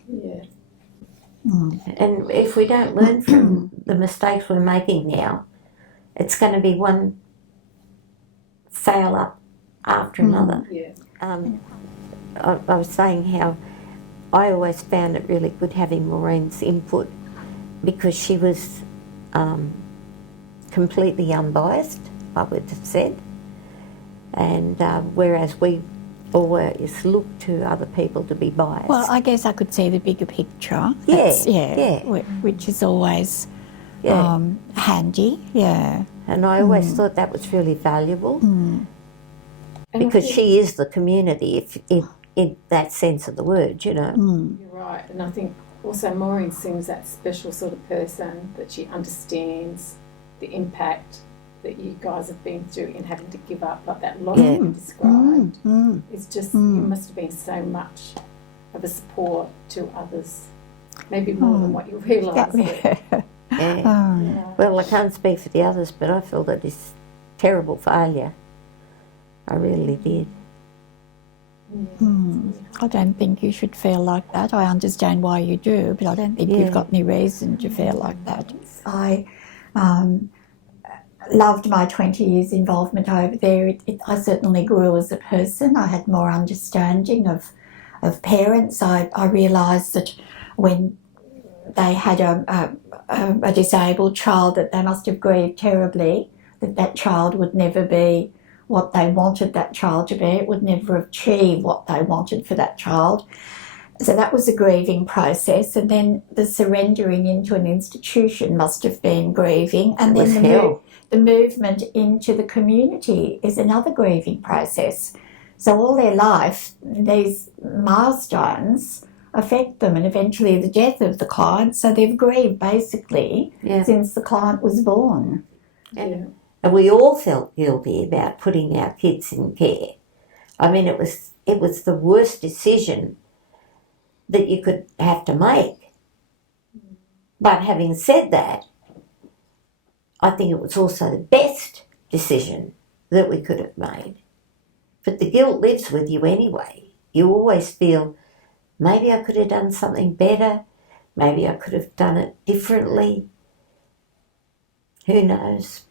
And if we don't learn from the mistakes we're making now, it's going to be one fail up after another. I was saying how I always found it really good having Maureen's input, because she was completely unbiased, I would have said, and whereas we always look to other people to be biased. Well, I guess I could see the bigger picture. Which is always handy. And I always thought that was really valuable, because she is the community, if in that sense of the word, You're right, and I think also Maureen seems that special sort of person that she understands the impact that you guys have been through in having to give up, like that loss you described. It's just, you must have been so much of a support to others, maybe more than what you realise. Well, I can't speak for the others, but I felt that it's terrible failure. I really did. I don't think you should feel like that. I understand why you do, but I don't think you've got any reason to feel like that. I loved my 20 years involvement over there. I certainly grew as a person. I had more understanding of parents. I realised that when they had a disabled child, that they must have grieved terribly, that child would never be what they wanted that child to be. It would never achieve what they wanted for that child. So that was a grieving process, and then the surrendering into an institution must have been grieving, and then the movement into the community is another grieving process. So all their life, these milestones affect them, and eventually the death of the client. So they've grieved basically since the client was born. And we all felt guilty about putting our kids in care. I mean, it was it was the worst decision that you could have to make. But having said that, I think it was also the best decision that we could have made. But the guilt lives with you anyway. You always feel, maybe I could have done something better, maybe I could have done it differently. Who knows?